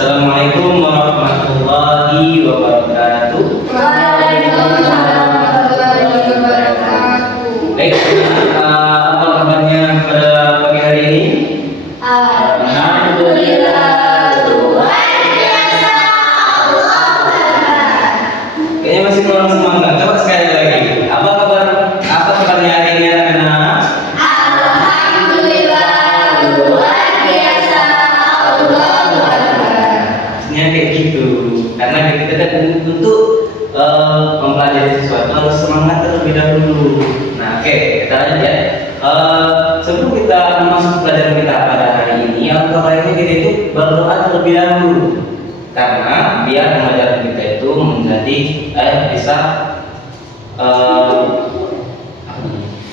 Assalamualaikum warahmatullahi wabarakatuh. Waalaikumsalam warahmatullahi wabarakatuh. Baik, apa kabarnya pada pagi hari ini? Alhamdulillah, luar biasa, Allah Akbar. Kayaknya masih kurang semangat. Coba sekali lagi. Apa kabarnya hari ini anak-anak? Alhamdulillah, luar biasa, Allah Akbar. Pastinya kayak gitu. Karena kita kan untuk mempelajari sesuatu harus semangat terlebih dahulu. Nah, oke, kita lanjut ya. Sebelum kita masuk pelajaran kita pada hari ini, alangkah baiknya kita itu berdoa terlebih dahulu. Karena biar pembelajaran kita itu menjadi bisa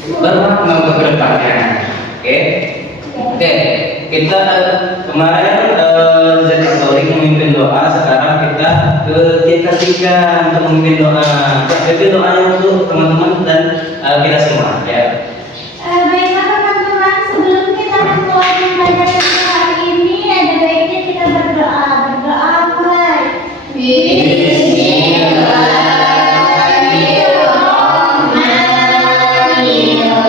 bermakna ke depannya. Oke, kita kemarin jadi story memimpin doa, sekarang kita ke ketiga untuk memimpin doa. Jadi doanya untuk teman-teman dan kita semua ya. Baiklah teman-teman, sebelum kita memulai pembelajaran hari ini, ada baiknya kita berdoa. Berdoa mulai. Bismillahirrahmanirrahim.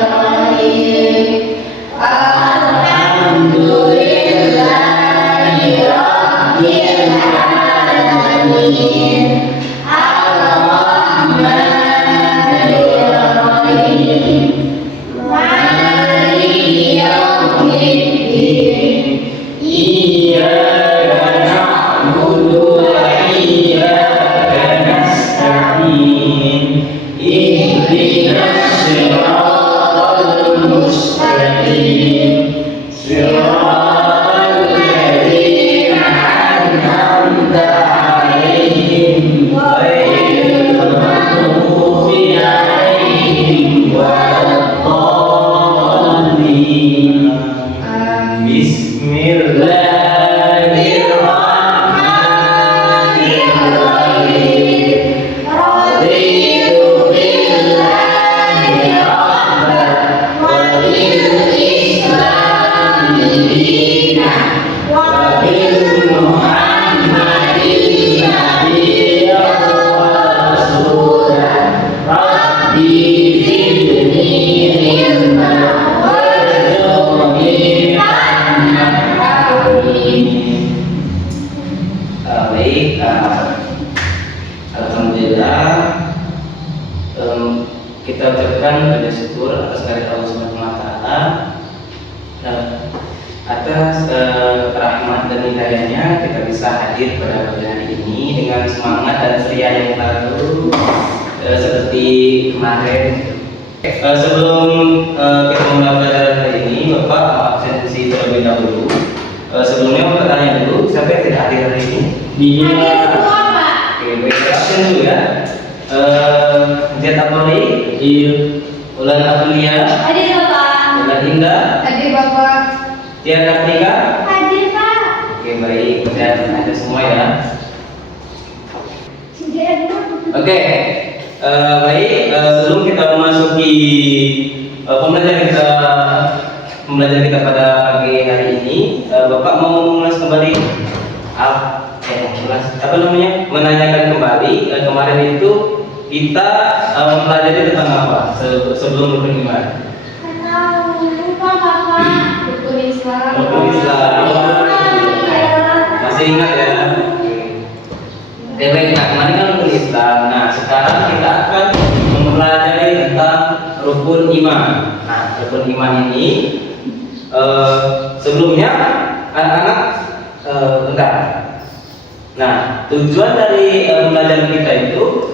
Alhamdulillahirrahmanirrahim. Ar-Rahmanirrahim. Maliki yaumiddin. Iyyaka na'budu wa iyyaka nasta'in. Ihdinas siratal mustaqim. Siratal ladzina an'amta 'alaihim ghairil maghdubi 'alaihim waladdallin. Bismillahirrahmanirrahim. Raditu billahi rabban wa bil islami dinan wa bil muhammadin nabiyyan wa rasulan. Rabbi zidni ilman warzuqni rahmatan. Baik, alhamdulillah, kita ucapkan puji syukur atas kehadirat Allah Subhanahu wa taala, atas rahmat dan hidayahnya kita bisa hadir pada pagi hari ini dengan semangat dan ceria yang baru seperti kemarin. Sebelum kita mulai pelajaran hari ini, Bapak mau absensi terlebih dahulu. Sebelumnya Bapak tanya dulu, siapa yang tidak hadir hari ini? Hadir semua, Pak. Oke, baik, absen dulu ya. Zat Apoli, Ulan Aprilia, Hadir Bapak. Ulan Indah, Hadir Bapak. Tia Kartika. Hadir Pak. Oke, baik, dan ada semua ya. Oke, baik. Sebelum kita memasuki pembelajaran kita pada pagi hari ini, Bapak mau mengulas kembali menanyakan kembali kemarin itu kita mempelajari tentang apa sebelum rukun iman? Lupa Bapak. Rukun Islam. Rukun Islam. Masih ingat ya? Oke, baik. Nah, kemarin kan rukun Islam. Nah, sekarang kita akan mempelajari tentang rukun iman. Nah, rukun iman ini sebelumnya anak-anak bentar. Nah, tujuan dari pembelajaran kita itu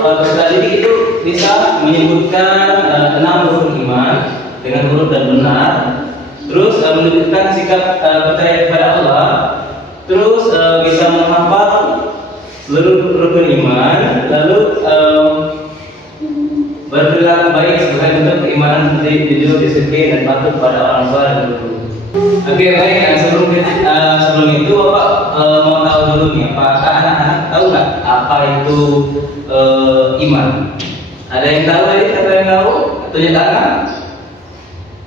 peserta didik itu bisa menyebutkan 6 rukun iman dengan huruf dan benar, terus menunjukkan sikap percaya kepada Allah, terus bisa menghafal seluruh rukun iman, lalu berperilaku baik sebagai bentuk keimanan seperti jujur, disiplin, dan patuh pada orang tua dan guru. Oke, baik. Nah, sebelum itu Bapak mau tahu dulu nih, apakah anak-anak tahu nggak apa itu iman? Ada yang tahu tadi? Siapa yang tahu? Tunjuk tangan.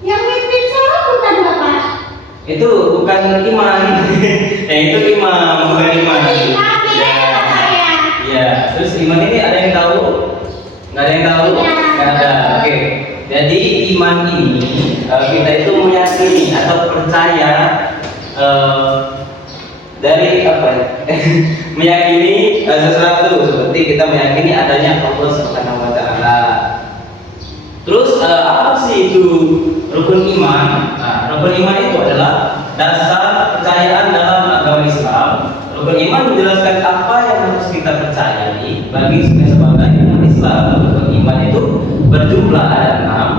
Yang mimpin sholat bukan Bapak. Itu bukan iman. Yang itu Ada. Oke. Jadi iman ini kita itu meyakini atau percaya dari apa ya? Meyakini sesuatu seperti kita meyakini adanya Allah Subhanahu wa taala. Terus apa sih itu rukun iman? Nah, rukun iman itu adalah dasar percayaan dalam agama Islam. Rukun iman menjelaskan apa yang harus kita percayai bagi sebagai umat Islam. Rukun iman itu berjumlah ada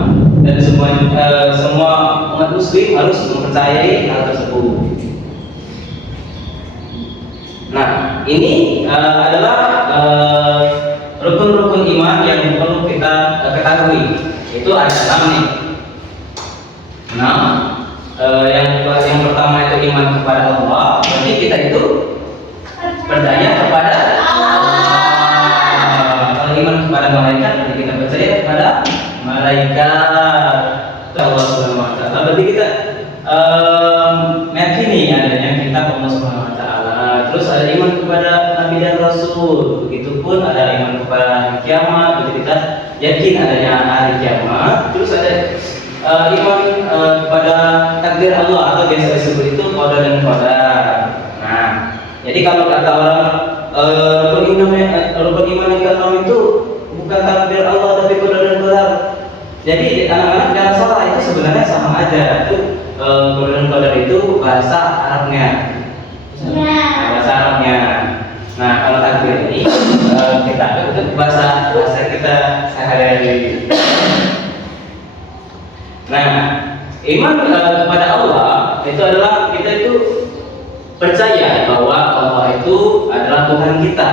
6 dan semua umat Muslim harus mempercayai hal tersebut. Nah, ini adalah rukun-rukun iman yang perlu kita ketahui. Itu ada 6 nih. 6. Yang pertama itu iman kepada Allah. Jadi kita itu percaya kepada Allah. Kalau iman kepada malaikat, berarti kita percaya kepada malaikat. Allah Subhanahu wa taala. Berarti kita meyakini adanya kitab Allah Subhanahu wa taala. Terus ada iman kepada nabi dan rasul. Begitupun ada iman kepada hari kiamat. Berarti kita yakin adanya hari kiamat. Terus ada iman kepada takdir Allah atau biasa disebut itu qada dan qadar. Nah, jadi kalau kata orang rukun iman yang keenam itu bukan takdir Allah tapi qada dan qadar. Jadi anak-anak jangan salah, itu sebenarnya sama aja. Itu qada dan qadar itu bahasa Arabnya. Bahasa Arabnya. Nah, kalau takdir ini kita itu bahasa kita sehari-hari. Nah, iman kepada Allah itu adalah kita itu percaya bahwa Allah itu adalah Tuhan kita.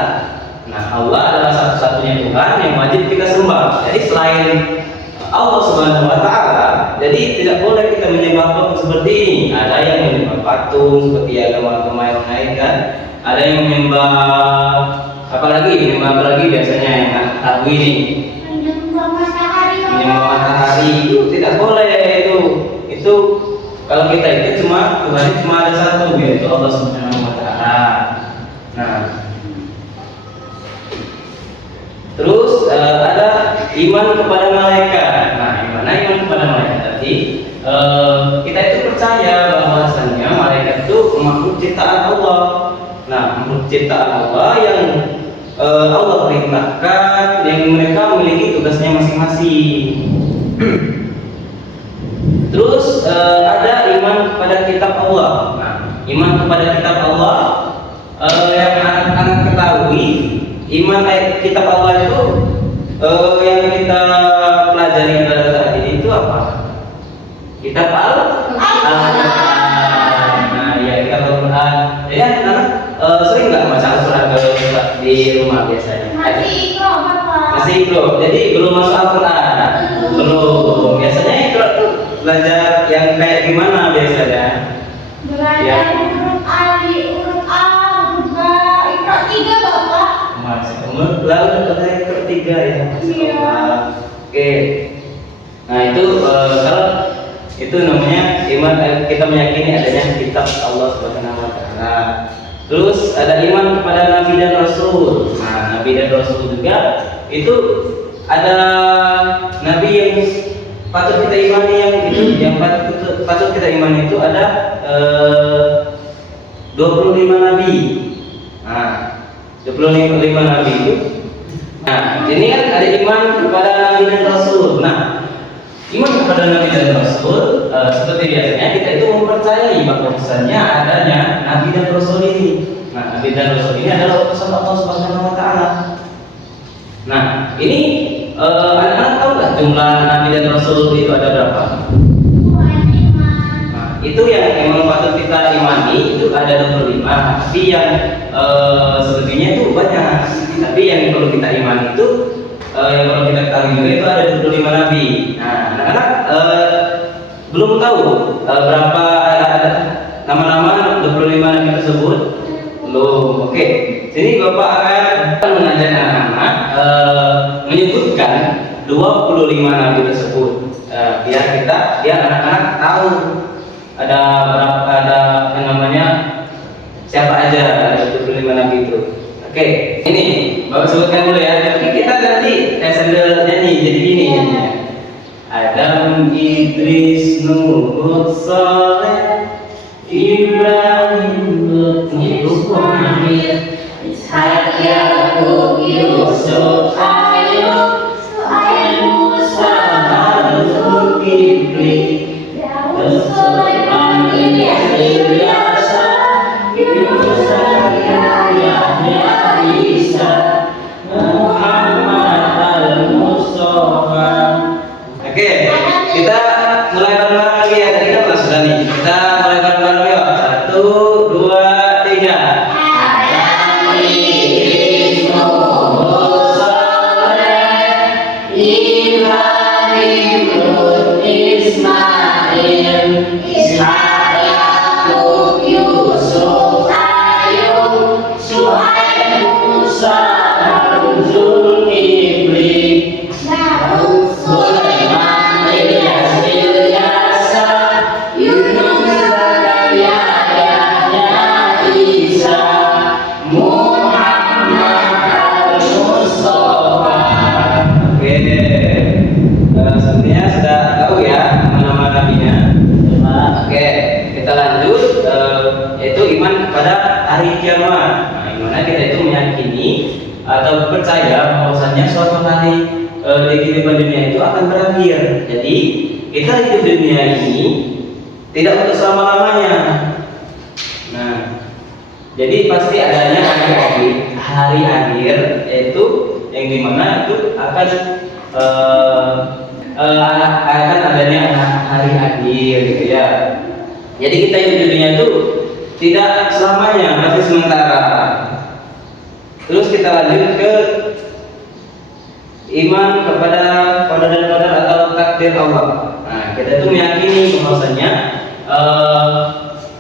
Nah, Allah adalah satu-satunya Tuhan yang wajib kita sembah. Jadi selain Allah Subhanahu wa taala, jadi tidak boleh kita menyembah seperti ini. Ada yang menyembah patung seperti agama-agama yang lain kan. Ada yang menyembah menyembah apa lagi biasanya yang tahu ini. Menyembah matahari itu tidak boleh itu kalau kita itu cuma Tuhan cuma ada satu yaitu Allah Subhanahu wa taala. Nah, terus ada iman kepada malaikat. Nah, gimana iman kepada malaikat tadi? Kita itu percaya bahwasannya malaikat itu makhluk ciptaan Allah. Nah, makhluk ciptaan Allah yang Allah perintahkan, yang mereka memiliki tugasnya masing-masing. Terus ada iman kepada kitab Allah. Nah, iman kepada kitab Allah yang anak-anak ketahui, iman kitab Allah itu yang kita pelajari pada saat ini itu apa? Kitab Al-Quran. Nah, ya kitab Al-Quran. Jadi anak-anak sering nggak baca Al-Quran di rumah biasanya? Masih ikro, Bapak. Masih ikro. Jadi belum masuk Al-Quran. Belum. Biasanya ikro tuh belajar yang kayak gimana biasanya? Belajar huruf alif, huruf A, huruf B, ikro 3, Bapak. Lalu ada ketiga ya. Iya. Oke. Nah, itu kalau itu namanya iman kita meyakini adanya kitab Allah Subhanahu wa taala. Terus ada iman kepada nabi dan rasul. Nah, nabi dan rasul juga itu ada nabi yang patut kita imani yang patut kita imani itu ada 25 nabi. Nah, 25 nabi itu. Nah, ini kan ada iman kepada nabi dan rasul. Nah, iman kepada nabi dan rasul seperti biasanya kita itu mempercayai bahwasannya adanya nabi dan rasul ini. Nah, nabi dan rasul ini adalah utusan Allah Subhanahu wa taala. Nah, ini anak-anak tahu nggak jumlah nabi dan rasul itu ada berapa? Nah, itu yang memang patut kita imani itu ada 25. Tapi yang sebetulnya itu banyak. Tapi yang perlu kita imani itu yang perlu kita ketahui juga itu ada 25 nabi. Nah, anak-anak belum tahu berapa ada nama-nama 25 nabi tersebut? Belum. Oke. Sini Bapak akan mengajak anak-anak menyebutkan 25 nabi tersebut. Biar anak-anak tahu ada berapa, ada yang namanya siapa aja dari 25 nabi itu. Oke, ini Bapak sebutkan dulu ya. Tapi kita ganti sambil nyanyi jadi gini ya. Adam, Idris, Nuh, Saleh, Ibrahim, Lut, Ismail, Ishak, Yakub, Yusuf, Ayub, Su'aib, Musa, Harun, Zulkifli, Daud, Sulaiman, Ilyas, Ilyasa, Yunus, Yahya, Isa, Muhammad, Al-Mustafa. Oke, kita mulai bareng-bareng lagi ya. Tadi kan udah sudah nih. Kita mulai bareng-bareng yuk. 1, 2, 3. Adam, Idris, Nuh, Saleh, Ibrahim, Lut, Ismail, Ishak, Yakub, Yusuf, Ayub, Su'aib, Musa, Harun, Zulkifli, Daud, Sulaiman, Ilyas, Ilyasa, Yunus, Yahya, Isa, Muhammad, Al-Mustafa. Oke, sebenarnya sudah tahu ya nama-nama nabinya. Oke, kita lanjut, yaitu iman kepada hari kiamat. Nah, dimana kita itu meyakini atau percaya bahwasanya suatu hari di kehidupan dunia itu akan berakhir. Jadi kita hidup di dunia ini tidak untuk selama-lamanya. Nah, jadi pasti adanya hari akhir, yaitu yang dimana itu akan adanya hari akhir gitu ya. Jadi kita hidup di dunia itu tidak selamanya, masih sementara. Terus kita lanjut ke iman kepada qadar dan qadar atau takdir Allah. Nah, kita itu meyakini bahwasanya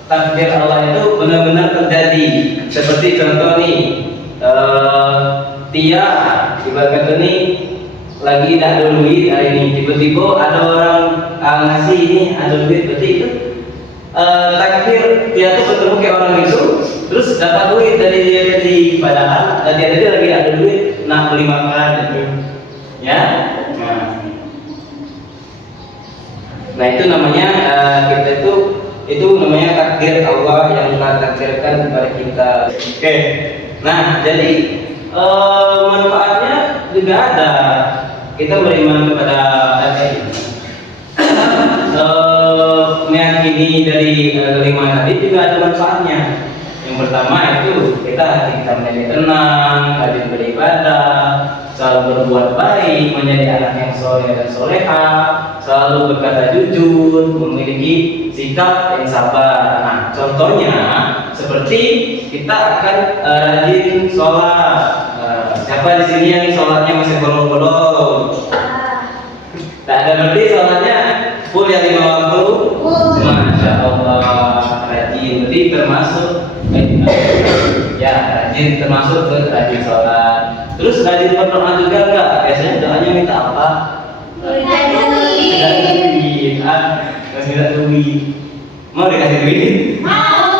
takdir Allah itu benar-benar terjadi. Seperti contoh nih, Tia ibarat ini lagi tidak ada duit hari ini, tiba-tiba ada orang ngasih ini ada duit, berarti itu takdir dia tuh ketemu kayak orang itu, terus dapat duit dari dia, jadi padahal dia tadi lagi ada duit nak beli makan gitu. Ya, nah itu namanya kita itu namanya takdir Allah yang telah takdirkan kepada kita. Oke, nah jadi manfaatnya juga ada. Kita beriman kepada meyakini dari kelima tadi juga ada manfaatnya. Yang pertama itu kita menjadi tenang, rajin beribadah, selalu berbuat baik, menjadi anak yang soleh dan soleha, selalu berkata jujur, memiliki sikap yang sabar. Nah, contohnya seperti kita akan rajin sholat. Siapa di sini yang sholatnya masih bolong-bolong? Tak ada, berarti sholatnya full ya 5 waktu. Masya Allah, rajin. Berarti termasuk ya rajin, termasuk rajin sholat. Terus rajin berdoa juga enggak? Biasanya doanya minta apa? Minta duit. Minta duit. Mau dikasih duit? Mau.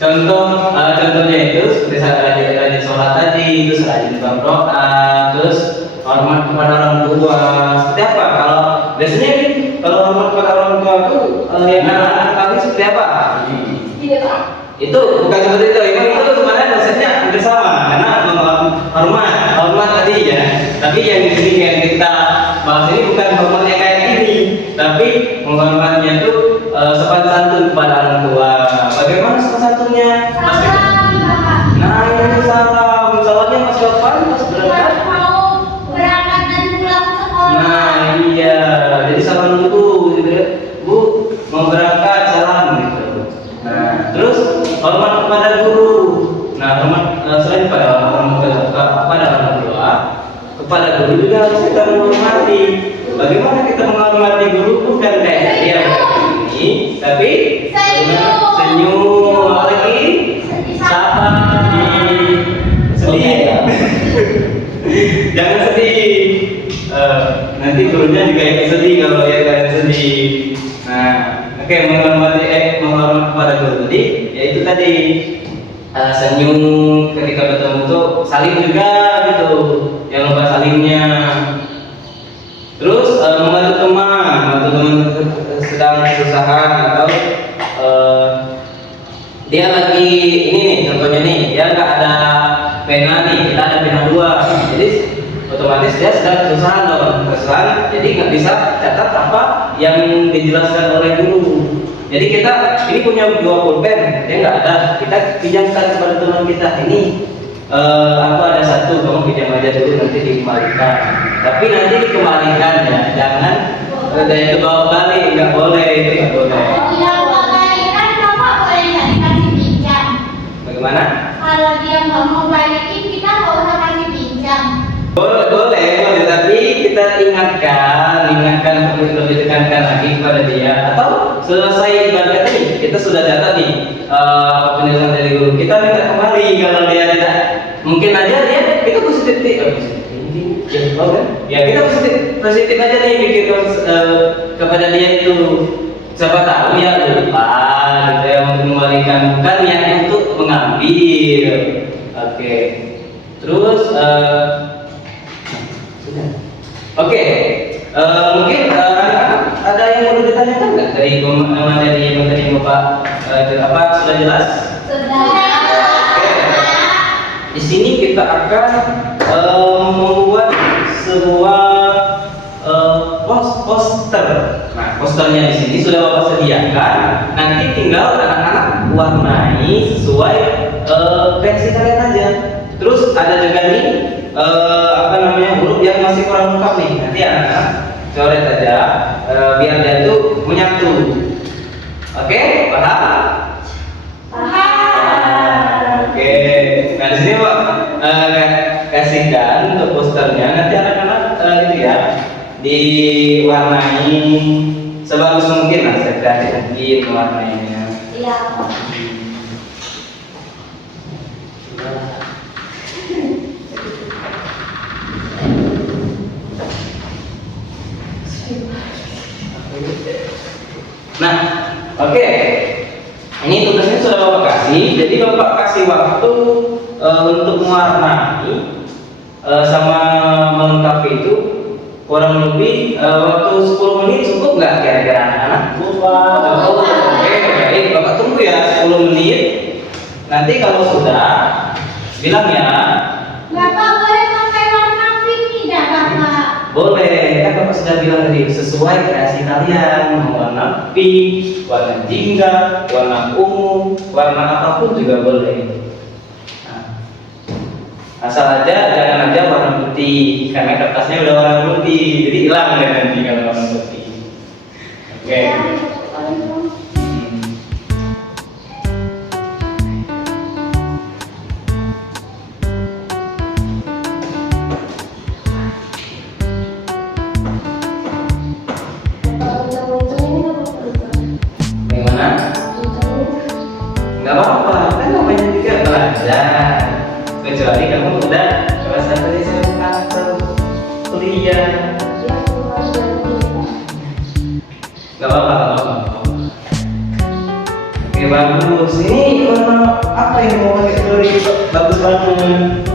Contohnya itu seperti rajin sholat tadi, terus rajin berdoa, terus hormat kepada orang tua. Seperti apa? Kalau biasanya kalau hormat kepada orang tua itu yang anak kami seperti apa? Itu bukan seperti itu. Itu sebenarnya konsepnya hampir sama, karena hormat tadi ya. Tapi yang di sini yang kita bahas ini bukan hormat yang kayak gini, tapi menghormatnya itu sopan santun kepada orang tua. Bagaimana sopan santunnya? Nah, ini salam. Salamnya pas kapan? Pas berangkat? Mau berangkat dan pulang sekolah. Nah, iya. Jadi salam dulu, gitu ya. Bu, mau berangkat salam gitu. Nah, terus hormat kepada guru. Nah, hormat selain pada orang tua, kepada guru juga harus kita menghormati. Bagaimana kita menghormati guru? Bukan kayak dia begini, tapi senyum lagi, sapa, sedih. Jangan sedih. Nanti gurunya juga ikut sedih kalau dia kalian sedih. Nah, oke, menghormat kepada guru tadi, yaitu tadi senyum ketika bertemu tuh saling juga gitu. jangan lupa salimnya. Terus membantu teman sedang kesusahan atau dia lagi ini nih, contohnya nih, dia nggak ada pena nih, kita ada pena 2, jadi otomatis dia sedang kesusahan jadi nggak bisa catat apa yang dijelaskan oleh guru. Jadi kita ini punya 2 pulpen, dia nggak ada, kita pinjamkan kepada teman kita ini. Aku ada 1, kamu pinjam aja dulu, nanti dikembalikan. Tapi nanti dikembalikan ya, jangan dari itu bawa balik, nggak boleh, itu nggak boleh. Yang balikan bapak boleh nggak dikasih pinjam? Bagaimana? Kalau dia nggak mau balikin, kita nggak usah kasih pinjam. Boleh, tapi kita ingatkan, lebih tekankan lagi kepada dia. Atau selesai ibadah ini, kita sudah catat nih penjelasan dari guru. Kita minta kembali kalau dia tidak, mungkin aja kita positif ya kita positif aja nih bikin kepada dia itu. Siapa tahu ya lupa gitu ya, mengembalikan, bukan niatnya untuk mengambil. Oke. Terus Oke, mungkin anak-anak ada yang mau ditanyakan nggak dari materi Bapak sudah jelas? Sudah. Oke. Di sini kita akan membuat sebuah poster. Nah, posternya di sini sudah Bapak sediakan. Nanti tinggal anak-anak warnai sesuai versi kalian aja. Terus ada juga nih huruf yang masih kurang lengkap nih. Nanti anak-anak coret aja biar dia tuh menyatu. Oke, paham? Paham. Oke. Nah di sini Pak kasihkan untuk posternya. Nanti anak-anak gitu ya diwarnai sebagus mungkin lah, sekreatif mungkin mewarnainya. Iya. Nah, oke. Ini tugasnya sudah Bapak kasih. Jadi Bapak kasih waktu untuk mewarnai sama melengkapi itu kurang lebih waktu 10 menit cukup nggak kira-kira anak-anak? Cukup. Oke, baik. Bapak tunggu ya 10 menit. Nanti kalau sudah bilang ya. Bapak boleh pakai warna pink tidak, Bapak? Boleh, kan Bapak sudah bilang tadi sesuai kreasi kalian, mau warna pink, warna jingga, warna ungu, warna apapun juga boleh. Nah, asal aja jangan aja warna putih, karena kertasnya udah warna putih, jadi hilang deh nanti kalau warna putih. Oke. Nggak apa-apa, kan namanya juga belajar. Kecuali kamu udah kelas 1 SMA atau kuliah. Nggak apa-apa. Oke, bagus. Ini warna apa yang mau pakai story? Bagus banget.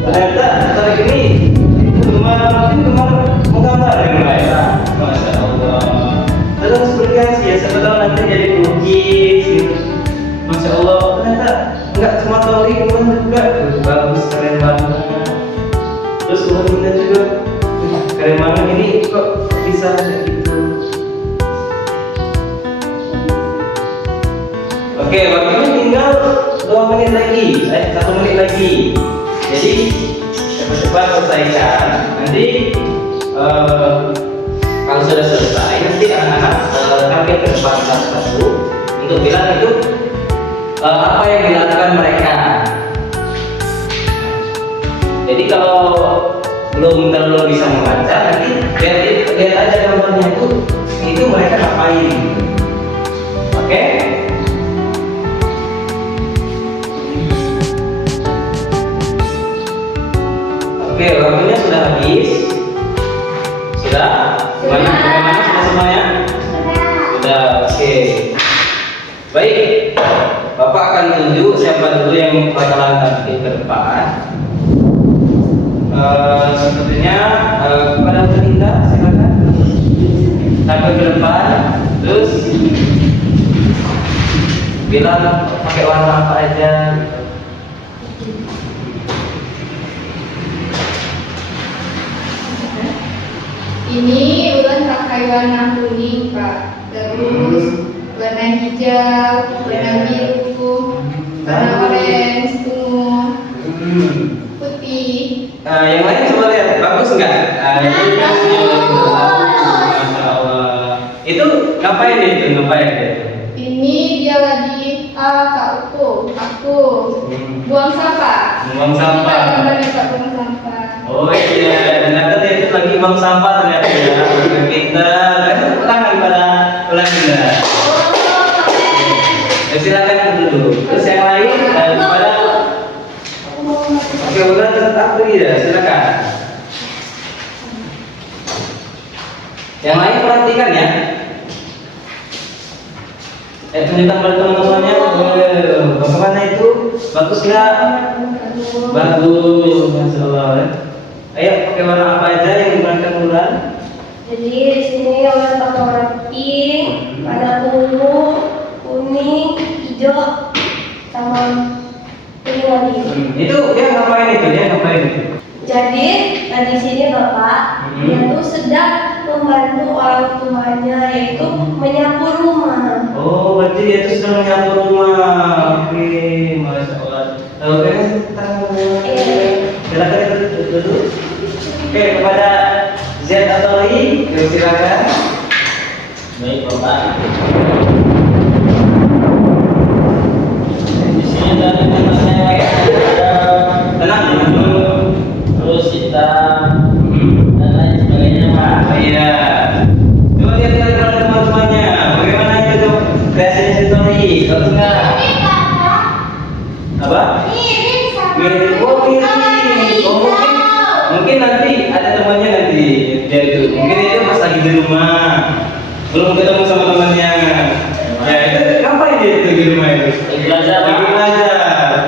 Ternyata story ini mungkin kemarin mau gambar yang lain. Masya Allah. Terus berkreasi ya, siapa tahu nanti jadi pelukis gitu. Masya Allah, ternyata nggak cuma story, juga bagus, keren banget. Terus uangnya juga keren banget, ini kok bisa kayak gitu. Oke, waktunya tinggal 2 menit lagi, 1 menit lagi. Jadi cepat-cepat selesaikan. Nanti kalau sudah selesai, nanti anak-anak tampil ke depan satu-satu untuk bilang itu apa yang dilakukan mereka. Jadi kalau belum terlalu bisa membaca, nanti lihat aja gambarnya itu mereka ngapain. Oke? Oke, waktunya sudah habis. Sudah? Bagaimana sudah semuanya? Sudah, oke. Baik, Bapak akan tunjuk siapa dulu yang bakalan tampil ke depan. Sepertinya kepada Linda silakan tampil ke depan, terus bilang pakai warna apa aja. Ini ulan pakai warna kuning Pak, terus warna hijau, warna biru, warna orange, ungu, putih. Yang lain coba lihat, bagus nggak? Masya Allah. Itu ngapain itu? Ngapain itu? Ini dia lagi Kak aku buang sampah. Buang sampah. Kita gambarnya Pak buang sampah. Oh iya, ternyata dia itu lagi buang sampah ternyata ya. Kita kasih tepuk tangan pada Linda. Ya, silakan dulu. Terus yang lain pada oke, udah tetap ya, silakan. Yang lain perhatikan ya. Tunjukkan pada teman-temannya. Bagaimana itu? Bagus nggak? Bagus, masya Allah. Ayo pakai warna apa aja yang digunakan bulan? Jadi di sini orang pakai warna pink, warna ungu, kuning, hijau, sama kuning lagi. Itu dia ngapain itu? Dia ngapain itu? Jadi di sini Bapak dia tuh sedang membantu orang tuanya yaitu menyapu rumah. Oh, berarti dia itu sedang menyapu rumah. Oke, masya Allah. Oke, silakan dulu. Oke, kepada Z atau I, silakan. Baik, Bapak. Di sini tadi teman-teman tenang dulu. Terus kita dan lain sebagainya, Pak. Iya. Coba lihat pada teman-temannya. Bagaimana itu kreasi story? Bagus nggak? Apa? Mirip. Oh, mirip. Oh, mungkin nanti ada temannya nanti. Dia itu mungkin itu pas lagi di rumah belum ketemu sama temannya. Ya itu ngapain dia itu di rumah itu? Belajar.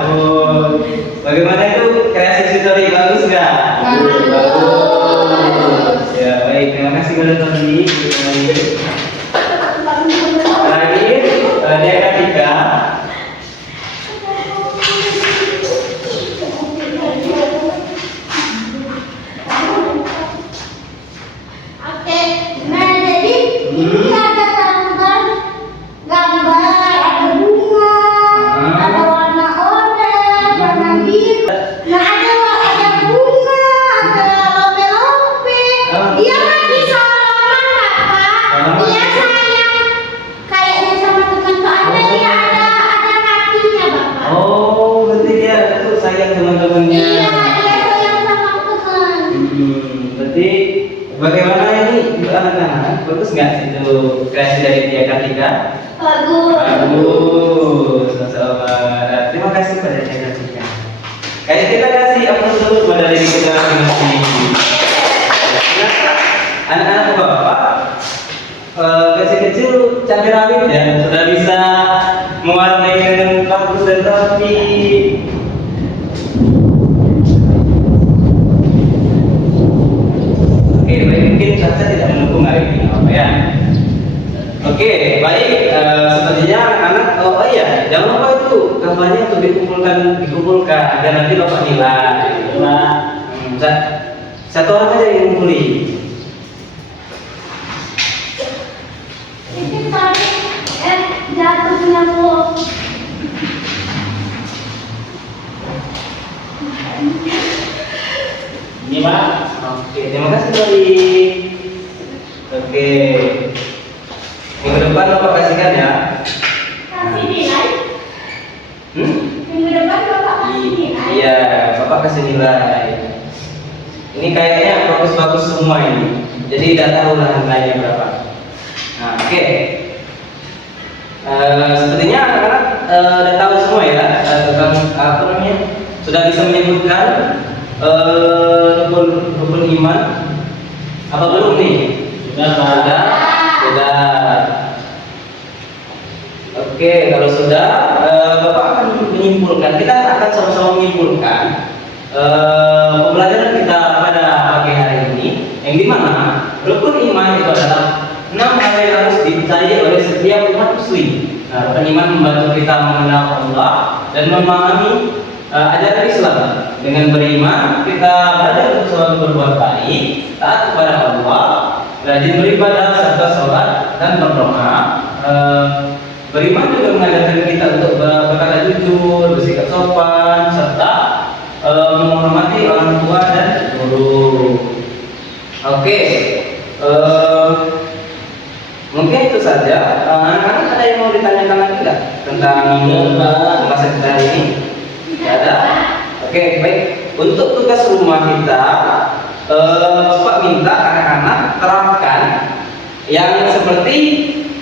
Oh, bagaimana itu kreasi story? Bagus nggak? Bagus. Ya baik, terima kasih pada tadi. Terakhir dia Katika. Oke, nah jadi ini ada gambar, ada bunga, ada warna oranye, warna biru. Nah ada bunga, ada lope-lope. Dia lagi salaman Bapak. Dia sayang kayaknya sama teman soalnya dia ada hatinya Bapak. Oh, berarti dia itu sayang teman-temannya. Iya, dia sayang sama teman. Berarti bagaimana ini anak-anak? Bagus nggak itu kreasi dari Tia Katika? Bagus. Bagus, masya Allah. Terima kasih pada Tia Katika. Kayak kita kasih apa dulu pada diri kita masing-masing. Anak-anak bapak kecil-kecil cabai rawit ya sudah bisa mewarnai dengan bagus dan rapi. Oke, baik, mungkin cuaca tidak mendukung hari ini, apa ya? Oke, baik. Sepertinya anak-anak, oh iya, jangan lupa itu gambarnya untuk dikumpulkan, dan nanti bapak nilai. Satu orang aja yang ngumpuli. Ini tadi jatuh penyapu. Ini Pak. Oke, terima kasih Tadi. Oke. Minggu depan bapak kasihkan ya. Kasih nilai. Minggu depan Bapak kasih nilai. Iya, bapak kasih nilai. Ini kayaknya bagus-bagus semua ini. Jadi tidak tahu lah nilainya berapa. Nah, oke. Sepertinya anak-anak udah tahu semua ya tentang apa namanya, sudah bisa menyebutkan rukun iman. Apa belum nih? Sudah. Oke, kalau sudah, bapak akan menyimpulkan. Kita akan sama-sama menyimpulkan pembelajaran kita Yang dimana rukun iman itu adalah 6 hal yang harus dipercayai oleh setiap umat muslim. Nah, rukun iman membantu kita mengenal Allah dan memahami ajaran Islam. Dengan beriman kita belajar untuk selalu berbuat baik, taat kepada Allah, rajin beribadah serta sholat dan berdoa. Beriman juga mengajarkan kita untuk berkata jujur, bersikap sopan, serta menghormati orang tua dan guru. Oke, mungkin itu saja. Anak-anak ada yang mau ditanyakan lagi nggak tentang pembahasan kita hari ini? Tidak ada. Oke, baik. Untuk tugas rumah kita, Bapak minta anak-anak terapkan yang seperti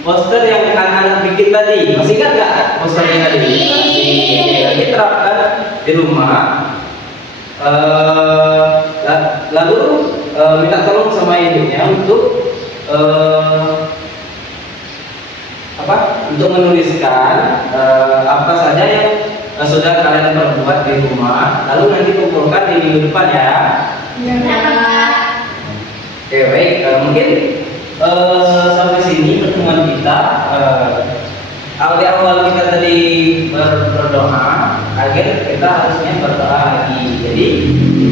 poster yang anak-anak bikin tadi. Masih ingat nggak posternya tadi? Masih. Jadi terapkan di rumah. Lalu minta tolong sama ibunya untuk untuk menuliskan apa saja yang sudah kalian perbuat di rumah, lalu nanti kumpulkan di minggu depan ya. Oke, baik. Mungkin sampai sini pertemuan kita. Di awal kita tadi berdoa, akhir kita harusnya berdoa lagi. Jadi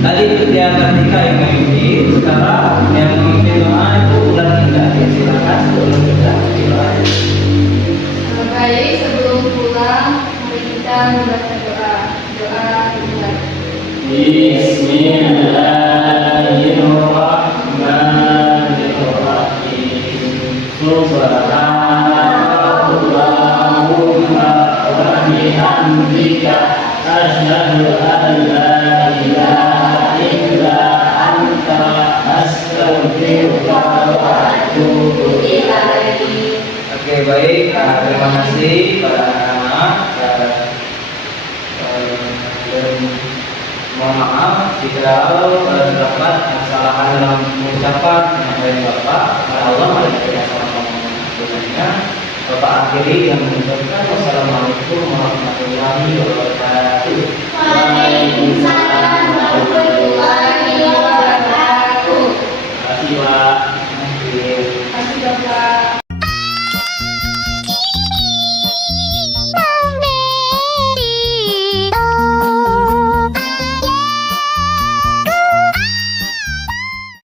tadi dia ketika yang memimpin, sekarang yang memimpin doa itu ulang tinggal. Silakan sebelum kita doa. Baik, sebelum pulang, mari kita membaca doa. Doa dimulai. Bismillahirrahmanirrahim. Subhanallahumma wa bihamdika asyhadu an la ilaha illa anta astaghfiruka wa atubu ilaik. Oke, baik. Terima kasih para anak-anak. Mohon maaf jika terdapat kesalahan dalam mengucapkan penyampaian Bapak. Pada Allah mari kita sama-sama mengaturnya. Bapak akhiri yang mengucapkan